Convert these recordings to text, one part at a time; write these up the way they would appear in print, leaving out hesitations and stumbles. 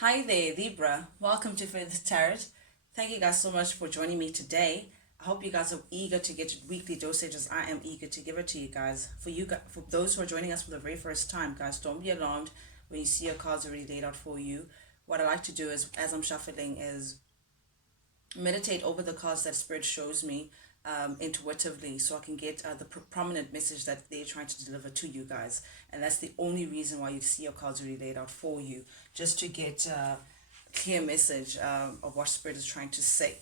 Hi there, Libra. Welcome to Fifth Tarot. Thank you guys so much for joining me today. I hope you guys are eager to get weekly dosages. I am eager to give it to you guys. For those who are joining us for the very first time, guys, don't be alarmed when you see your cards already laid out for you. What I like to do is, as I'm shuffling, is meditate over the cards that Spirit shows me intuitively, so I can get the prominent message that they're trying to deliver to you guys. And that's the only reason why you see your cards already laid out for you, just to get a clear message of what Spirit is trying to say.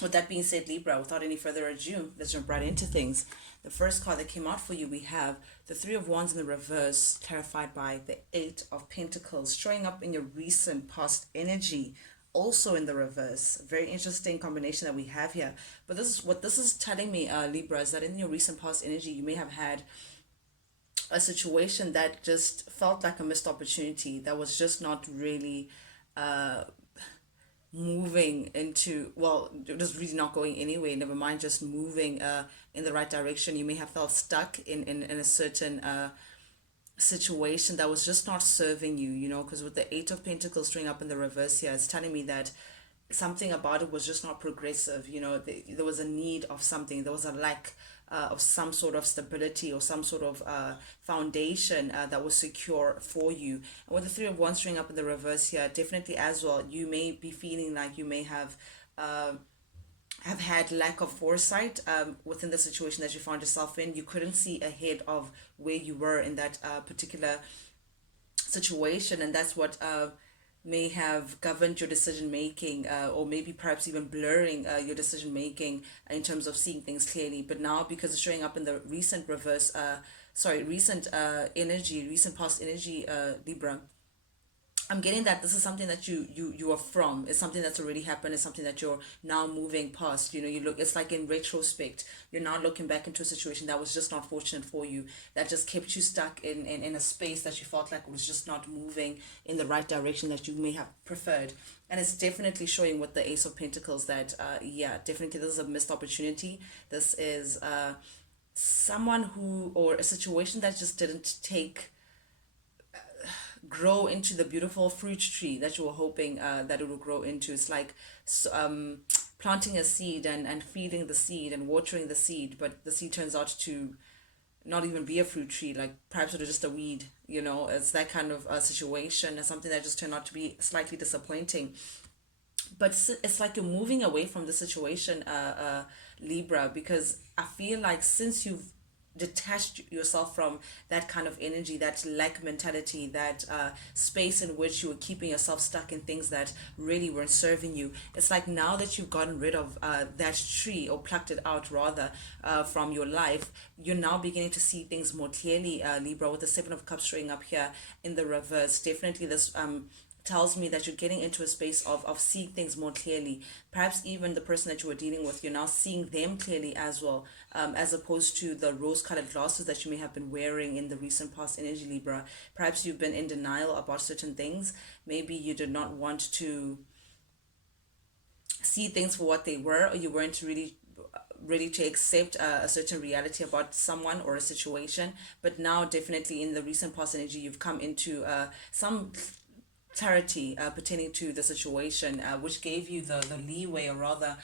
With that being said, Libra, without any further ado, let's jump right into things. The first card that came out for you, we have the Three of Wands in the reverse, clarified by the Eight of Pentacles, showing up in your recent past energy, also in the reverse. Very interesting combination that we have here. But this is telling me, Libra, is that in your recent past energy, you may have had a situation that just felt like a missed opportunity, that was just not really moving into, well, just really not going anywhere, never mind just moving in the right direction. You may have felt stuck in a certain situation that was just not serving you, because with the Eight of Pentacles showing up in the reverse here, it's telling me that something about it was just not progressive. There was a need of something, there was a lack of some sort of stability or some sort of foundation that was secure for you. And with the Three of Wands showing up in the reverse here, definitely as well, you may be feeling like you may have had lack of foresight within the situation that you found yourself in. You couldn't see ahead of where you were in that particular situation, and that's what may have governed your decision making, or maybe perhaps even blurring your decision making in terms of seeing things clearly. But now, because it's showing up in the recent reverse, recent energy, recent past energy, Libra, I'm getting that this is something that you are from. It's something that's already happened. It's something that you're now moving past. You look. It's like in retrospect, you're now looking back into a situation that was just not fortunate for you. That just kept you stuck in a space that you felt like was just not moving in the right direction that you may have preferred. And it's definitely showing with the Ace of Pentacles that yeah, definitely this is a missed opportunity. This is someone who, or a situation that just didn't grow into the beautiful fruit tree that you were hoping that it would grow into. It's like planting a seed and feeding the seed and watering the seed, but the seed turns out to not even be a fruit tree. Like perhaps it was just a weed. It's that kind of situation, and something that just turned out to be slightly disappointing. But it's like you're moving away from the situation, Libra, because I feel like since you've detached yourself from that kind of energy, that lack mentality, that space in which you were keeping yourself stuck in things that really weren't serving you, it's like now that you've gotten rid of that tree, or plucked it out rather, from your life, you're now beginning to see things more clearly, Libra, with the Seven of Cups showing up here in the reverse. Definitely this tells me that you're getting into a space of seeing things more clearly. Perhaps even the person that you were dealing with, you're now seeing them clearly as well, as opposed to the rose-colored glasses that you may have been wearing in the recent past energy, Libra. Perhaps you've been in denial about certain things. Maybe you did not want to see things for what they were, or you weren't really ready to accept a certain reality about someone or a situation. But now, definitely in the recent past energy, you've come into some clarity pertaining to the situation, which gave you the leeway, or rather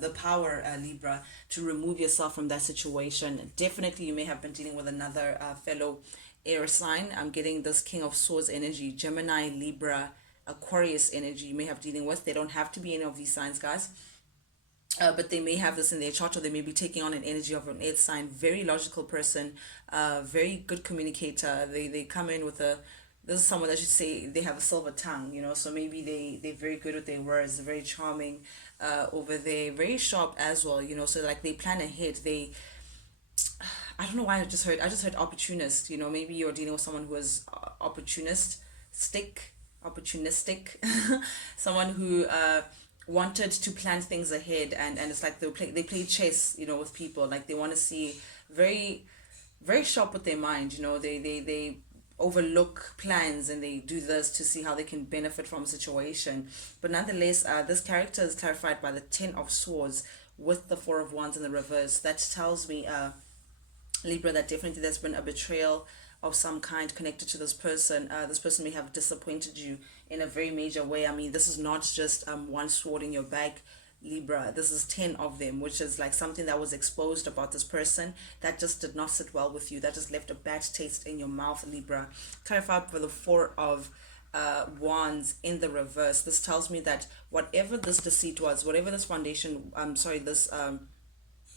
the power, Libra, to remove yourself from that situation. Definitely, you may have been dealing with another fellow air sign. I'm getting this King of Swords energy, Gemini, Libra, Aquarius energy you may have dealing with. They don't have to be any of these signs, guys. But they may have this in their chart, or they may be taking on an energy of an earth sign. Very logical person, very good communicator. They come in with a, this is someone that should say they have a silver tongue, so maybe they're very good with their words. They're very charming over there, very sharp as well, so like they plan ahead. I don't know why I just heard opportunist. Maybe you're dealing with someone who is opportunistic, someone who wanted to plan things ahead, and it's like they play chess, with people. Like they want to see, very very sharp with their mind. They overlook plans, and they do this to see how they can benefit from a situation. But nonetheless, this character is clarified by the Ten of Swords with the Four of Wands in the reverse. That tells me, Libra, that definitely there's been a betrayal of some kind connected to this person. This person may have disappointed you in a very major way. I mean, this is not just one sword in your back, Libra. This is 10 of them, which is like something that was exposed about this person that just did not sit well with you, that just left a bad taste in your mouth, Libra. Clarified for the Four of Wands in the reverse. This tells me that whatever this deceit was, whatever this foundation, this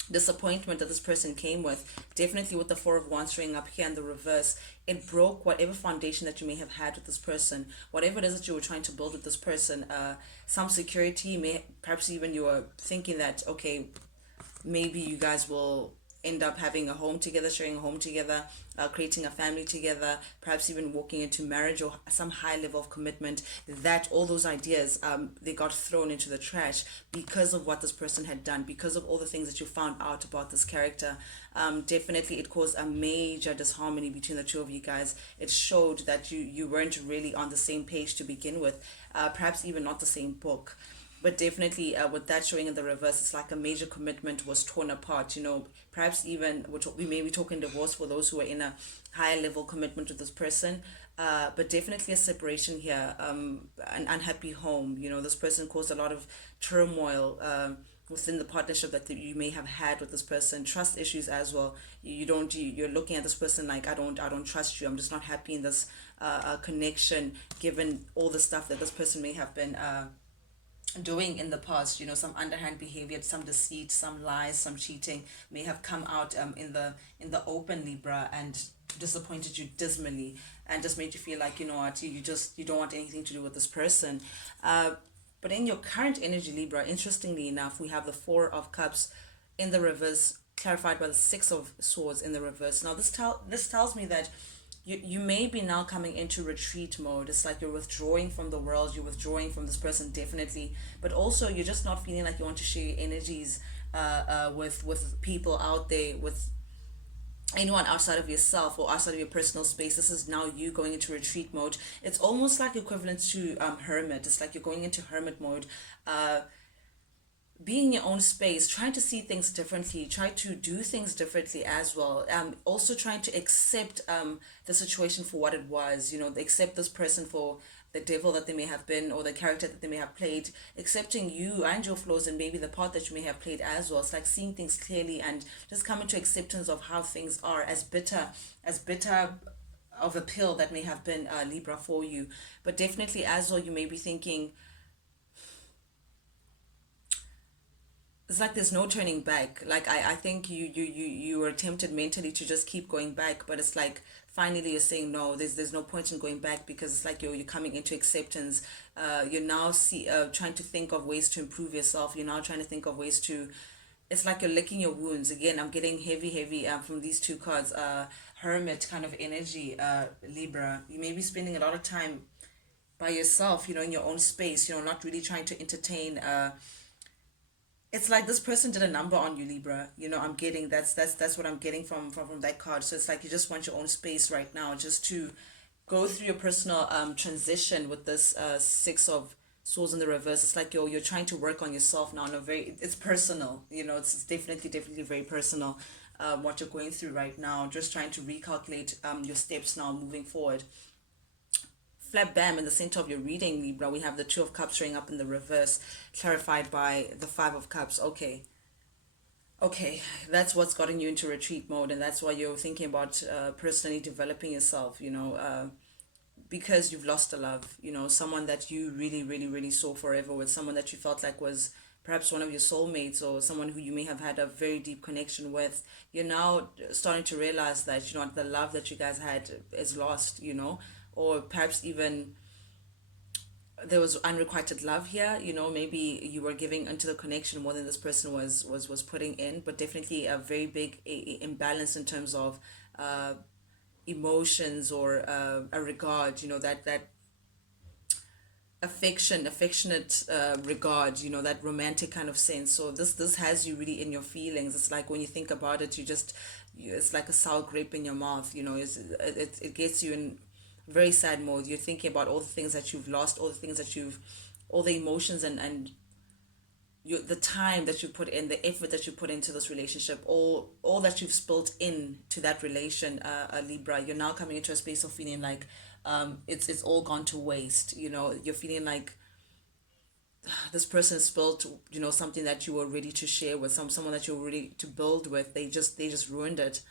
disappointment that this person came with, definitely with the Four of Wands showing up here in the reverse, it broke whatever foundation that you may have had with this person, whatever it is that you were trying to build with this person. Some security, may perhaps even you were thinking that, okay, maybe you guys will end up having a home together, sharing a home together, creating a family together, perhaps even walking into marriage or some high level of commitment. That all those ideas, they got thrown into the trash because of what this person had done, because of all the things that you found out about this character. Definitely it caused a major disharmony between the two of you guys. It showed that you weren't really on the same page to begin with, perhaps even not the same book. But definitely, with that showing in the reverse, it's like a major commitment was torn apart. Perhaps even we may be talking divorce for those who are in a higher level commitment with this person. But definitely a separation here, an unhappy home. This person caused a lot of turmoil within the partnership that you may have had with this person. Trust issues as well. You're looking at this person like, I don't trust you. I'm just not happy in this connection, given all the stuff that this person may have been doing in the past. Some underhand behavior, some deceit, some lies, some cheating may have come out in the open, Libra, and disappointed you dismally and just made you feel like, you know what, you don't want anything to do with this person. But in your current energy, Libra, interestingly enough, we have the Four of Cups in the reverse, clarified by the Six of Swords in the reverse. Now this tells me that you may be now coming into retreat mode. It's like you're withdrawing from the world, you're withdrawing from this person, definitely, but also you're just not feeling like you want to share your energies with people out there, with anyone outside of yourself or outside of your personal space. This is now you going into retreat mode. It's almost like equivalent to hermit. It's like you're going into hermit mode, being in your own space, trying to see things differently, try to do things differently as well. Also trying to accept the situation for what it was, accept this person for the devil that they may have been, or the character that they may have played, accepting you and your flaws and maybe the part that you may have played as well. It's like seeing things clearly and just coming to acceptance of how things are, as bitter of a pill that may have been Libra for you. But definitely as well, you may be thinking, it's like there's no turning back. Like I think you were tempted mentally to just keep going back, but it's like finally you're saying no, there's no point in going back, because it's like you're coming into acceptance. You're now trying to think of ways to improve yourself. You're now trying to think of ways to, it's like you're licking your wounds. Again, I'm getting heavy from these two cards, hermit kind of energy, Libra. You may be spending a lot of time by yourself, in your own space, not really trying to entertain. It's like this person did a number on you, Libra. I'm getting, that's what I'm getting from that card. So it's like you just want your own space right now, just to go through your personal transition with this Six of Swords in the reverse. It's like you're trying to work on yourself now in a very, it's personal, it's definitely very personal, what you're going through right now. Just trying to recalculate your steps now moving forward. Flat bam, in the center of your reading, Libra, we have the Two of Cups showing up in the reverse, clarified by the Five of Cups. Okay, that's what's gotten you into retreat mode, and that's why you're thinking about personally developing yourself, because you've lost a love, someone that you really saw forever with, someone that you felt like was perhaps one of your soulmates, or someone who you may have had a very deep connection with. You're now starting to realize that, the love that you guys had is lost, or perhaps even there was unrequited love here. Maybe you were giving into the connection more than this person was putting in, but definitely a very big imbalance in terms of emotions, or a regard, that affectionate regard, that romantic kind of sense. So this has you really in your feelings. It's like when you think about it, it's like a sour grape in your mouth. It gets you in very sad mode. You're thinking about all the things that you've lost, all the things that all the emotions and the time that you put in, the effort that you put into this relationship, all that you've spilt in to that relation, Libra, you're now coming into a space of feeling like it's all gone to waste. You're feeling like this person spilled, something that you were ready to share with, someone that you were ready to build with. They just ruined it,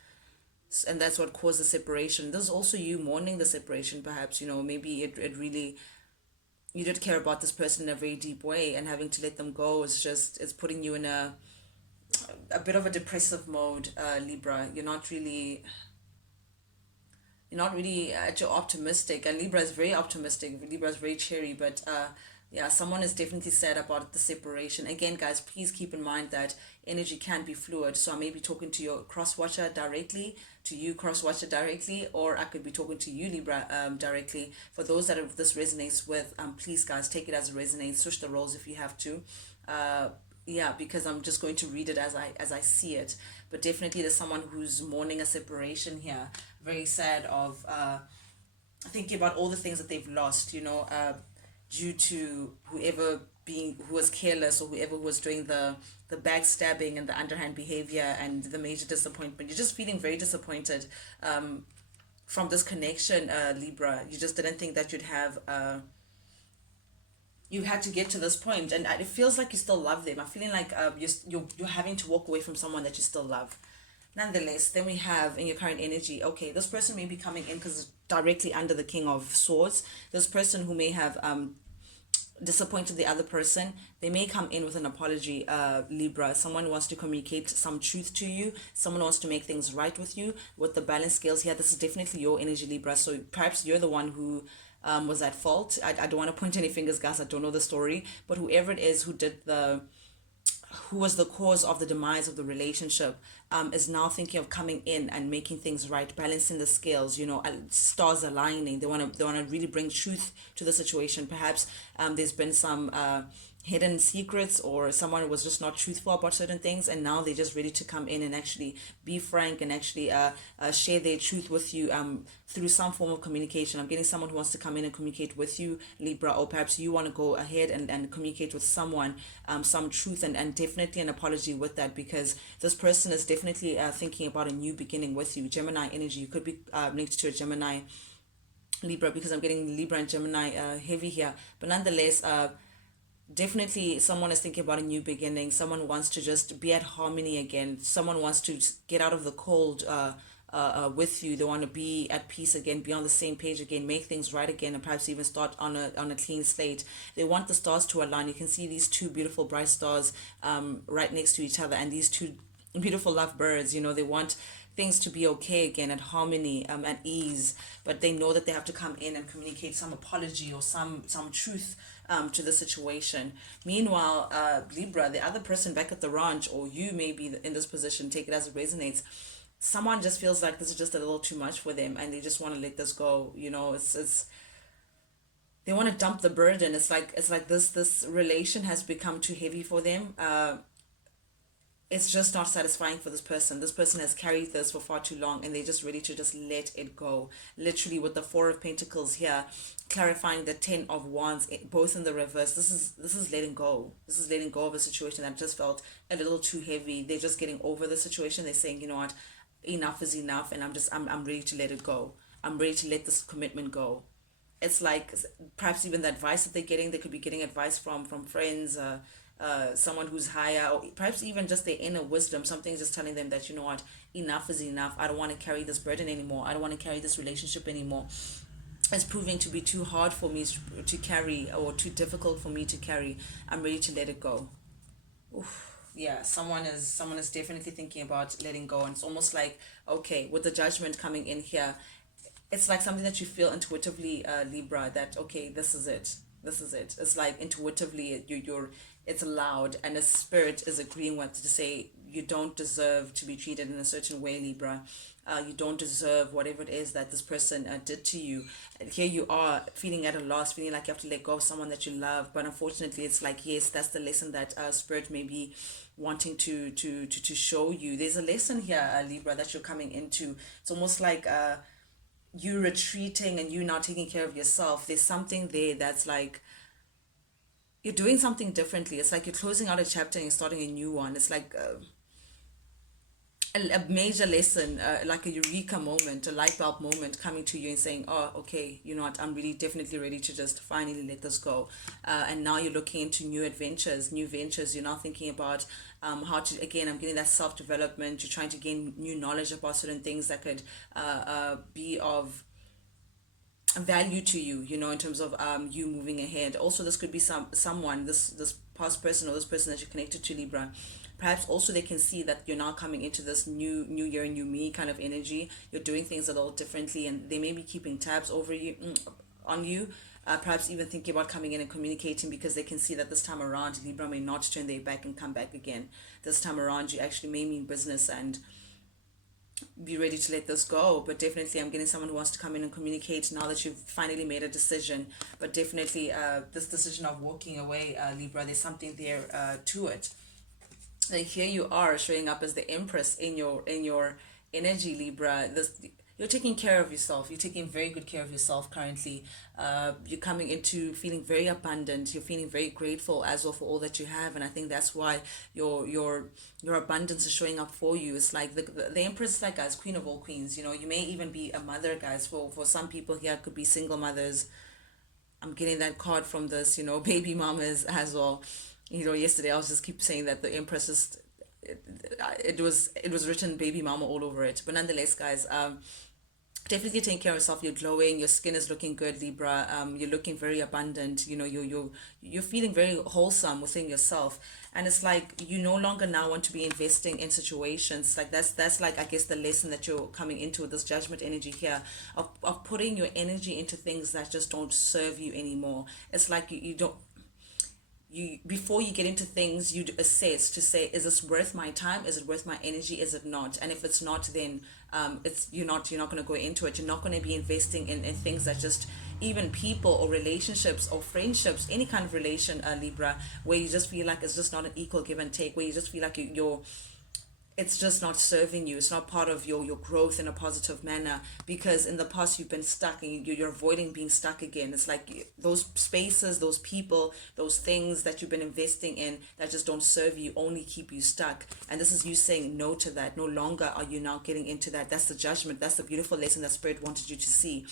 and that's what caused the separation. There's also you mourning the separation, perhaps. Maybe it really, you did care about this person in a very deep way, and having to let them go is just, it's putting you in a bit of a depressive mode, Libra. You're not really at your optimistic, and Libra is very optimistic. Libra is very cheery, but yeah, someone is definitely sad about the separation. Again, guys, please keep in mind that energy can be fluid. So I may be talking to your cross watcher directly, to you cross watcher directly, or I could be talking to you, Libra, directly. For those that this resonates with, please, guys, take it as it resonates. Switch the roles if you have to. Uh, yeah, because I'm just going to read it as I see it. But definitely, there's someone who's mourning a separation here, very sad of thinking about all the things that they've lost. Due to who was careless, or whoever was doing the backstabbing and the underhand behavior and the major disappointment. You're just feeling very disappointed from this connection, Libra. You just didn't think that you had to get to this point, and it feels like you still love them. I'm feeling like you're having to walk away from someone that you still love. Nonetheless, then we have in your current energy, okay, this person may be coming in because it's directly under the King of Swords. This person who may have disappointed the other person, they may come in with an apology, Libra. Someone wants to communicate some truth to you. Someone wants to make things right with you. With the balance scales here, this is definitely your energy, Libra. So perhaps you're the one who was at fault. I don't want to point any fingers, guys. I don't know the story. But whoever it is who was the cause of the demise of the relationship, is now thinking of coming in and making things right, balancing the scales, stars aligning. They want to really bring truth to the situation. Perhaps there's been some hidden secrets, or someone was just not truthful about certain things, and now they're just ready to come in and actually be frank and actually share their truth with you through some form of communication. I'm getting someone who wants to come in and communicate with you, Libra, or perhaps you want to go ahead and communicate with someone some truth, and definitely an apology with that, because this person is definitely thinking about a new beginning with you. Gemini energy, you could be linked to a Gemini, Libra, because I'm getting Libra and Gemini heavy here. But nonetheless, definitely someone is thinking about a new beginning. Someone wants to just be at harmony again. Someone wants to get out of the cold with you. They want to be at peace again, be on the same page again, make things right again, and perhaps even start on a clean slate. They want the stars to align. You can see these two beautiful bright stars right next to each other, and these two beautiful love birds. They want things to be okay again, at harmony, at ease, but they know that they have to come in and communicate some apology or some truth to the situation. Meanwhile, Libra, the other person back at the ranch, or you may be in this position, take it as it resonates. Someone just feels like this is just a little too much for them, and they just want to let this go. It's they want to dump the burden. It's like this relation has become too heavy for them. It's just not satisfying for this person. This person has carried this for far too long, and they're just ready to just let it go. Literally, with the Four of Pentacles here, clarifying the Ten of Wands, both in the reverse. This is letting go. This is letting go of a situation that just felt a little too heavy. They're just getting over the situation. They're saying, you know what, enough is enough, and I'm ready to let it go. I'm ready to let this commitment go. It's like perhaps even the advice that they're getting, they could be getting advice from friends, someone who's higher, or perhaps even just their inner wisdom. Something's just telling them that, you know what, enough is enough. I don't want to carry this burden anymore. I don't want to carry this relationship anymore. It's proving to be too hard for me to carry, or too difficult for me to carry. I'm ready to let it go. Oof. Yeah, someone is definitely thinking about letting go, and it's almost like, okay, with the Judgment coming in here, it's like something that you feel intuitively, Libra, that okay, this is it. It's like intuitively it's allowed, and the spirit is agreeing with to say you don't deserve to be treated in a certain way, Libra. You don't deserve whatever it is that this person did to you. And here you are feeling at a loss, feeling like you have to let go of someone that you love. But unfortunately, it's like, yes, that's the lesson that spirit may be wanting to show you. There's a lesson here, Libra, that you're coming into. It's almost like you retreating and you now taking care of yourself. There's something there that's like, you're doing something differently. It's like you're closing out a chapter and you're starting a new one. It's like a major lesson, like a eureka moment, a light bulb moment coming to you and saying, oh, okay, you know what, I'm really definitely ready to just finally let this go. And now you're looking into new ventures. You're now thinking about how to, again, I'm getting that self-development. You're trying to gain new knowledge about certain things that could be of value to you, you know, in terms of you moving ahead. Also, this could be someone, this past person or this person that you're connected to, Libra. Perhaps also they can see that you're now coming into this new year, new me kind of energy. You're doing things a little differently, and they may be keeping tabs over you, on you. Perhaps even thinking about coming in and communicating, because they can see that this time around Libra may not turn their back and come back again. This time around you actually may mean business and be ready to let this go. But definitely I'm getting someone who wants to come in and communicate now that you've finally made a decision. But definitely this decision of walking away, Libra, there's something there to it. And here you are showing up as the Empress in your energy, Libra. This, you're taking care of yourself. You're taking very good care of yourself currently. You're coming into feeling very abundant. You're feeling very grateful as well for all that you have, and I think that's why your abundance is showing up for you. It's like the Empress is like, guys, Queen of all queens. You know, you may even be a mother, guys. For some people here, it could be single mothers. I'm getting that card from this, you know, baby mamas as well. You know, yesterday I was just keep saying that the Empress is, it was written baby mama all over it. But nonetheless, guys, definitely taking care of yourself. You're glowing, your skin is looking good, Libra. You're looking very abundant. You know, you're feeling very wholesome within yourself. And it's like you no longer now want to be investing in situations like that's like, I guess, the lesson that you're coming into with this judgment energy here of putting your energy into things that just don't serve you anymore. It's like you don't, you, before you get into things, you assess to say, is this worth my time? Is it worth my energy? Is it not? And if it's not, then it's you're not going to go into it. You're not going to be investing in things that just, even people or relationships or friendships, any kind of relation, Libra, where you just feel like it's just not an equal give and take, where you just feel like you're it's just not serving you. It's not part of your growth in a positive manner, because in the past you've been stuck and you're avoiding being stuck again. It's like those spaces, those people, those things that you've been investing in that just don't serve you only keep you stuck. And this is you saying no to that. No longer are you now getting into that. That's the judgment. That's the beautiful lesson that Spirit wanted you to see.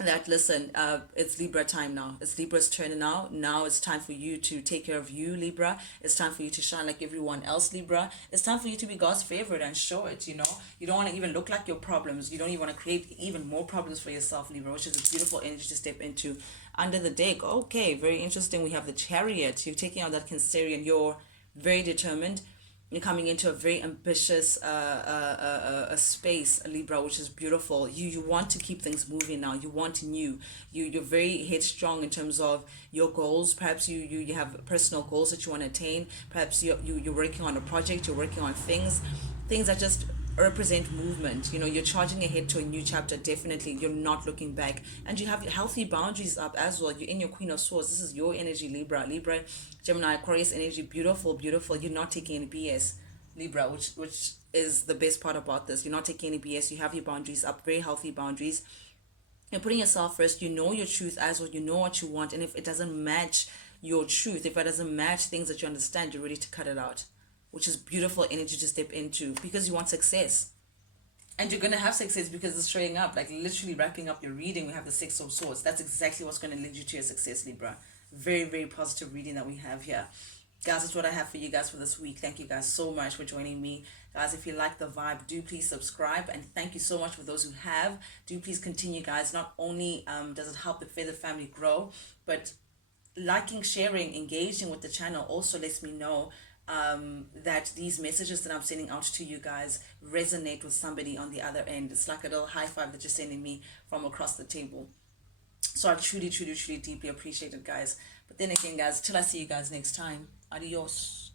That, listen, it's Libra time now. It's Libra's turn now. Now it's time for you to take care of you, Libra. It's time for you to shine like everyone else, Libra. It's time for you to be God's favorite and show it, you know. You don't want to even look like your problems. You don't even want to create even more problems for yourself, Libra, which is a beautiful energy to step into. Under the deck, okay, very interesting. We have the Chariot. You're taking out that Cancerian. You're very determined. You're coming into a very ambitious a space, Libra, which is beautiful. You want to keep things moving now. You want new. You're very headstrong in terms of your goals. Perhaps you have personal goals that you want to attain. Perhaps you're working on a project. You're working on things that just represent movement. You know, you're charging ahead to a new chapter. Definitely, you're not looking back, and you have healthy boundaries up as well. You're in your Queen of Swords. This is your energy, Libra, Gemini, Aquarius energy. Beautiful, beautiful. You're not taking any BS, Libra, which is the best part about this. You're not taking any BS. You have your boundaries up, very healthy boundaries. You're putting yourself first. You know your truth as well. You know what you want, and if it doesn't match your truth, if it doesn't match things that you understand, you're ready to cut it out, which is beautiful energy to step into, because you want success. And you're going to have success because it's showing up. Like literally wrapping up your reading, we have the Six of Swords. That's exactly what's going to lead you to your success, Libra. Very, very positive reading that we have here. Guys, that's what I have for you guys for this week. Thank you guys so much for joining me. Guys, if you like the vibe, do please subscribe. And thank you so much for those who have. Do please continue, guys. Not only does it help the Feather family grow, but liking, sharing, engaging with the channel also lets me know that these messages that I'm sending out to you guys resonate with somebody on the other end. It's like a little high five that you're sending me from across the table. So I truly, truly, truly deeply appreciate it, guys. But then again, guys, till I see you guys next time, adios.